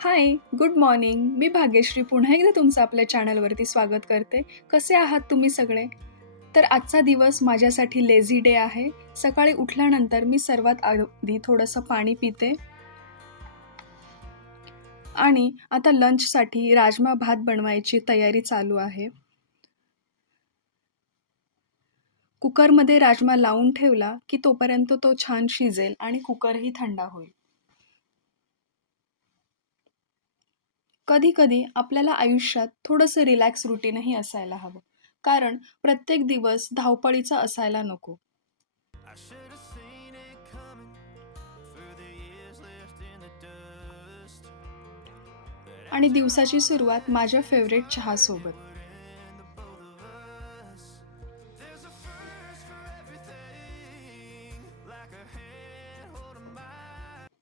हाय, good morning. मी भाग्यश्री पुन्हा एकदा तुमचं आपल्या चॅनलवरती स्वागत करते. कसे आहात तुम्ही सगळे? तर आजचा दिवस माझ्यासाठी लेझी डे आहे. सकाळी उठल्यानंतर मी सर्वात आधी थोडंसं पाणी पिते आणि आता लंचसाठी राजमा भात बनवायची तयारी चालू आहे. कुकरमध्ये राजमा लावून ठेवला, की तोपर्यंत तो छान शिजेल आणि कुकरही थंडा होईल. कधी-कधी आपल्याला आयुष्यात थोडंसं रिलॅक्स रुटीनही असायला हवं. कारण प्रत्येक दिवस धावपळीचा असायला नको. I should have seen it coming through the years left in the dust. That आणि after दिवसाची all the सुरुवात माझ्या lessons फेवरेट learned, it चहासोबत. would end the both of us. There's a first for everything, like a hand holding mine.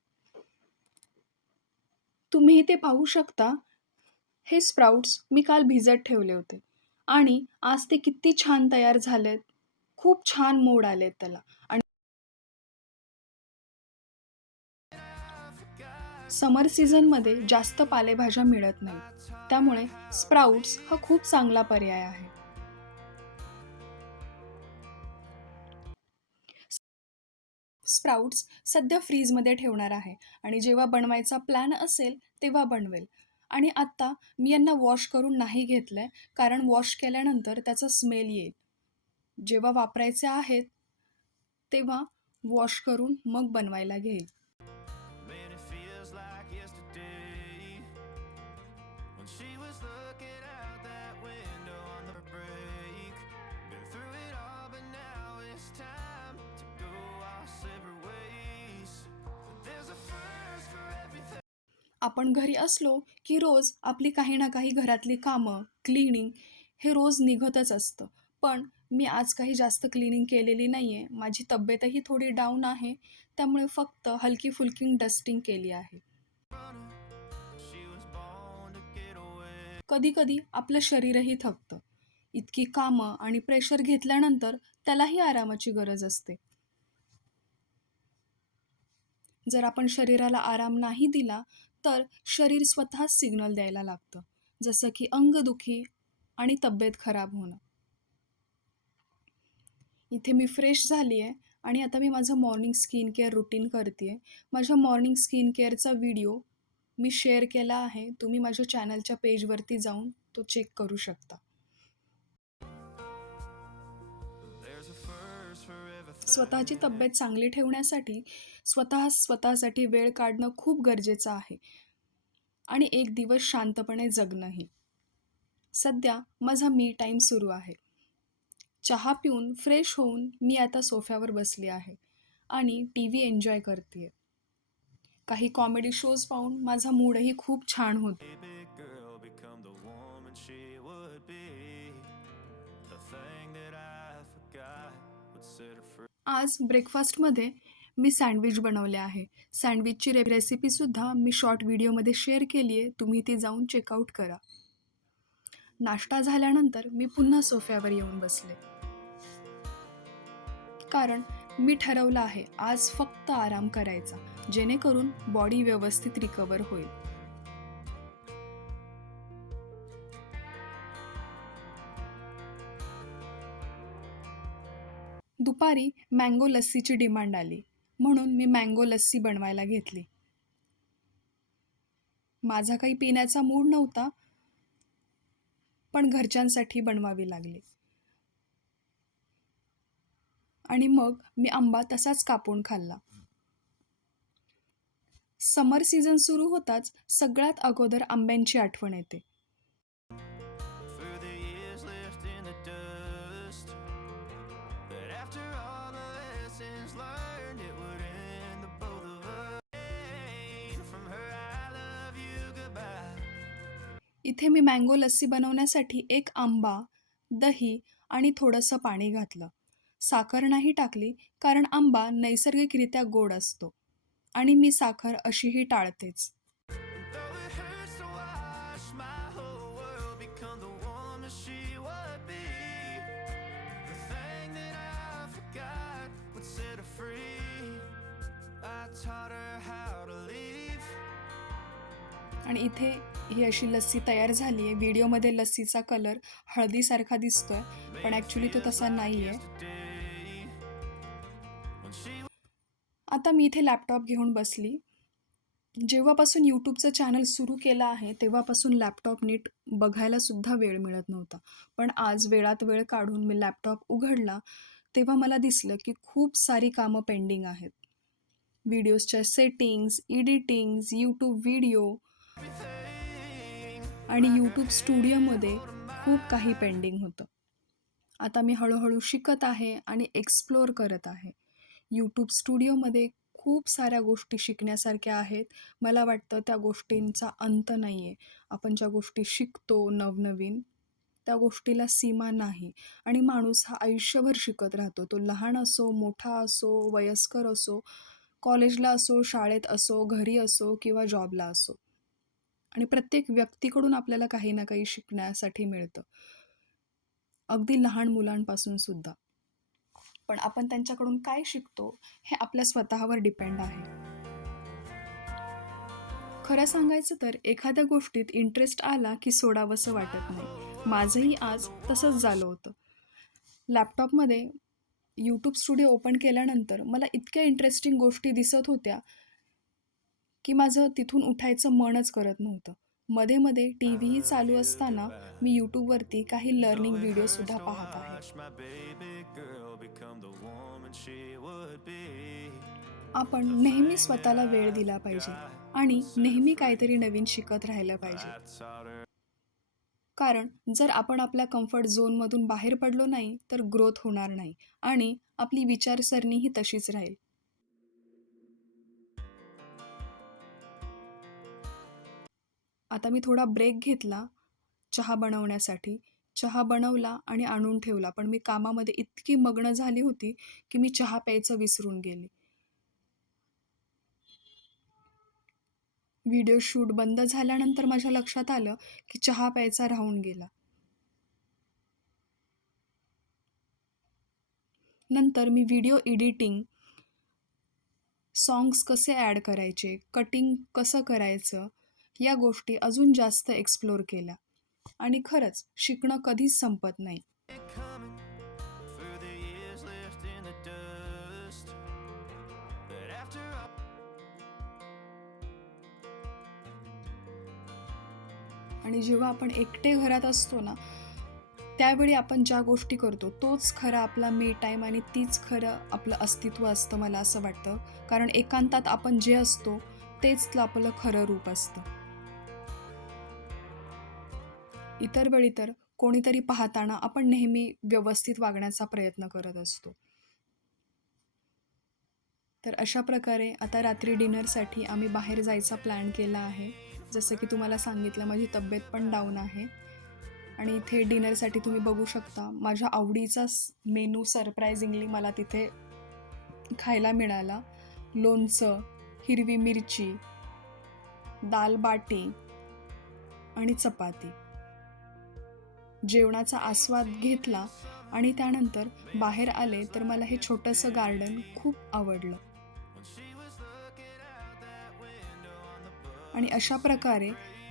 तुम्ही इथे पाहू शकता, हे स्प्राउट्स मी काल भिजत ठेवले होते आणि आज ते किती छान तयार झालेत. खूप छान मोड आलेत त्याला आणि समर सीझनमध्ये जास्त पालेभाज्या मिळत नाहीत. त्यामुळे स्प्राउट्स हा खूप चांगला पर्याय आहे. स्प्राउट्स सध्या फ्रीजमध्ये ठेवणार आहे आणि जेव्हा बनवायचा प्लॅन असेल तेव्हा बनवेल. आणि आत्ता मी यांना वॉश करून नाही घेतलंय, कारण वॉश केल्यानंतर त्याचा स्मेल येईल. जेव्हा वापरायचे आहेत तेव्हा वॉश करून मग बनवायला घेईल. Man, it feels like yesterday when she was looking out that window on the break. Been through it all, but now it's time to go our separate ways. There's a first for everything. आपण घरी असलो की रोज आपली काही ना काही घरातली कामं, क्लीनिंग हे रोज निघतच असतं. पण मी आज काही जास्त क्लीनिंग केलेली नाही आहे. माझी तब्येतही थोडी डाऊन आहे. त्यामुळे फक्त हलकी-फुलकी डस्टिंग केली आहे. She was born to get away. कधी-कधी आपलं शरीरही थकतं. इतकी कामं आणि प्रेशर घेतल्यानंतर त्यालाही आरामाची गरज असते. जर आपण शरीराला आराम नाही दिला, तर शरीर स्वतःच सिग्नल द्यायला लागतं. जसं की अंगदुखी आणि तब्येत खराब होणं. इथे मी फ्रेश झाली आहे आणि आता मी माझं मॉर्निंग स्किन केअर रुटीन करते आहे. माझ्या मॉर्निंग स्किन केअरचा व्हिडिओ मी शेअर केला आहे. तुम्ही माझ्या चॅनलच्या पेजवरती जाऊन तो चेक करू शकता. There's a first for स्वतःची everything. तब्येत चांगली ठेवण्यासाठी स्वतःसाठी वेळ काढणं खूप गरजेचं आहे आणि एक दिवस शांतपणे जगणंही. सध्या माझा मी टाईम सुरू आहे. चहा पिऊन फ्रेश होऊन मी आता सोफ्यावर बसली आहे आणि टीव्ही एन्जॉय करतीये. काही कॉमेडी शोज पाहून माझा मूडही खूप छान होतो. Big girl become the woman she would be. The thing that I forgot would set her free. आज ब्रेकफास्टमध्ये मी सँडविच बनवले आहे. सँडविचची रेसिपीसुद्धा मी शॉर्ट व्हिडिओमध्ये शेअर केली आहे. तुम्ही ती जाऊन चेकआउट करा. नाश्ता झाल्यानंतर मी पुन्हा सोफ्यावर येऊन बसले. कारण मी ठरवलं आहे आज फक्त आराम करायचा, जेणेकरून बॉडी व्यवस्थित रिकवर होईल. दुपारी मँगो लस्सीची डिमांड आली, म्हणून मी मँगो लस्सी बनवायला घेतली. माझा काही पिण्याचा मूड नव्हता, पण घरच्यांसाठी बनवावी लागली. आणि मग मी आंबा तसाच कापून खाल्ला. समर सीझन सुरू होताच सगळ्यात अगोदर आंब्यांची आठवण येते. Through the years left in the dust. That after all the lessons learned, it would end the both of us. From her, I love you goodbye. इथे मी मँगो लस्सी बनवण्यासाठी एक आंबा, दही आणि थोडंसं पाणी घातलं. साखर नाही टाकली, कारण आंबा नैसर्गिकरित्या गोड असतो आणि मी साखर अशीही टाळतेच. Though it hurts to watch my whole world become the woman she would be. The thing that I forgot would set her free. I taught her how to leave. आणि इथे ही अशी लस्सी तयार झाली आहे. व्हिडिओमध्ये लस्सीचा कलर हळदीसारखा दिसतोय, पण ॲक्च्युली तो तसा नाही आहे. आता मी इथे लॅपटॉप घेऊन बसली. जेव्हापासून YouTubeचं चॅनल सुरू केलं आहे, तेव्हापासून लॅपटॉप नीट बघायलासुद्धा वेळ मिळत नव्हता. पण आज वेळात वेळ काढून मी लॅपटॉप उघडला, तेव्हा मला दिसलं की खूप सारी कामं पेंडिंग आहेत. व्हिडिओजच्या सेटिंग्ज, एडिटिंग्ज, YouTube व्हिडिओ आणि YouTube स्टुडिओमध्ये खूप काही पेंडिंग होतं. आता मी हळूहळू शिकत आहे आणि एक्सप्लोअर करत आहे. YouTube स्टुडिओमध्ये खूप साऱ्या गोष्टी शिकण्यासारख्या आहेत. मला वाटतं त्या गोष्टींचा अंत नाही आहे. आपण ज्या गोष्टी शिकतो नवनवीन, त्या गोष्टीला सीमा नाही आणि माणूस हा आयुष्यभर शिकत राहतो. तो लहान असो, मोठा असो, वयस्कर असो, कॉलेजला असो, शाळेत असो, घरी असो किंवा जॉबला असो. आणि प्रत्येक व्यक्तीकडून आपल्याला काही ना काही शिकण्यासाठी मिळतं. अगदी लहान मुलांपासून सुद्धा. पण आपण त्यांच्याकडून काय शिकतो हे आपल्या स्वतःवर डिपेंड आहे. खरं सांगायचं तर एखाद्या गोष्टीत इंटरेस्ट आला की सोडावंसं वाटत नाही. माझंही आज तसंच झालं होतं. लॅपटॉपमध्ये YouTube स्टुडिओ ओपन केल्यानंतर मला इतक्या इंटरेस्टिंग गोष्टी दिसत होत्या की माझं तिथून उठायचं मनच करत नव्हतं. मध्ये-मध्ये टीव्हीही चालू असताना मी YouTubeवरती काही लर्निंग व्हिडिओसुद्धा पाहत आहे. My baby girl become the woman she would be. आपण नेहमी स्वतःला वेळ दिला पाहिजे आणि नेहमी काहीतरी नवीन शिकत राहिलं पाहिजे. I taught her कारण जर आपण आपल्या कम्फर्ट झोनमधून बाहेर पडलो नाही, तर ग्रोथ होणार नाही आणि आपली विचारसरणीही तशीच राहील. आता मी थोडा ब्रेक घेतला चहा बनवण्यासाठी. चहा बनवला आणि आणून ठेवला. पण मी कामामध्ये इतकी मग्न झाली होती, की मी चहा प्यायचं विसरून गेली. व्हिडिओ शूट बंद झाल्यानंतर माझ्या लक्षात आलं, की चहा प्यायचा राहून गेला. नंतर मी व्हिडिओ एडिटिंग, सॉन्ग्स कसे ॲड करायचे, कटिंग कसं करायचं, या गोष्टी अजून जास्त एक्सप्लोर केल्या. आणि खरंच शिकणं कधीच संपत नाही. coming through the years left in the dust. But after all, आणि जेव्हा आपण एकटे घरात असतो ना, त्यावेळी आपण ज्या गोष्टी करतो तोच खरा आपला मी टाईम आणि तीच खरं आपलं अस्तित्व असतं, मला असं वाटतं. कारण एकांतात आपण जे असतो तेच आपलं खरं रूप असतं. इतर वेळी तर कोणीतरी पाहताना आपण नेहमी व्यवस्थित वागण्याचा प्रयत्न करत असतो. तर अशा प्रकारे आता रात्री डिनरसाठी आम्ही बाहेर जायचा प्लॅन केला आहे. जसं की तुम्हाला सांगितलं, माझी तब्येत पण डाऊन आहे आणि इथे डिनरसाठी तुम्ही बघू शकता माझ्या आवडीचा मेनू सरप्रायझिंगली मला तिथे खायला मिळाला. लोणचं, हिरवी मिरची, दाल बाटी आणि चपाती. जेवणाचा आस्वाद घेतला आणि त्यानंतर बाहेर आले तर मला हे छोटंसं गार्डन खूप आवडलं. आणि अशा प्रकारे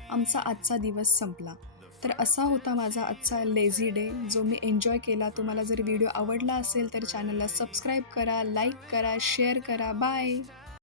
आमचा आजचा दिवस संपला. तर असा होता माझा आजचा लेझी डे, जो मी एन्जॉय केला. तुम्हाला जर व्हिडिओ आवडला असेल तर चॅनलला सबस्क्राईब करा, लाईक करा, शेअर करा. बाय.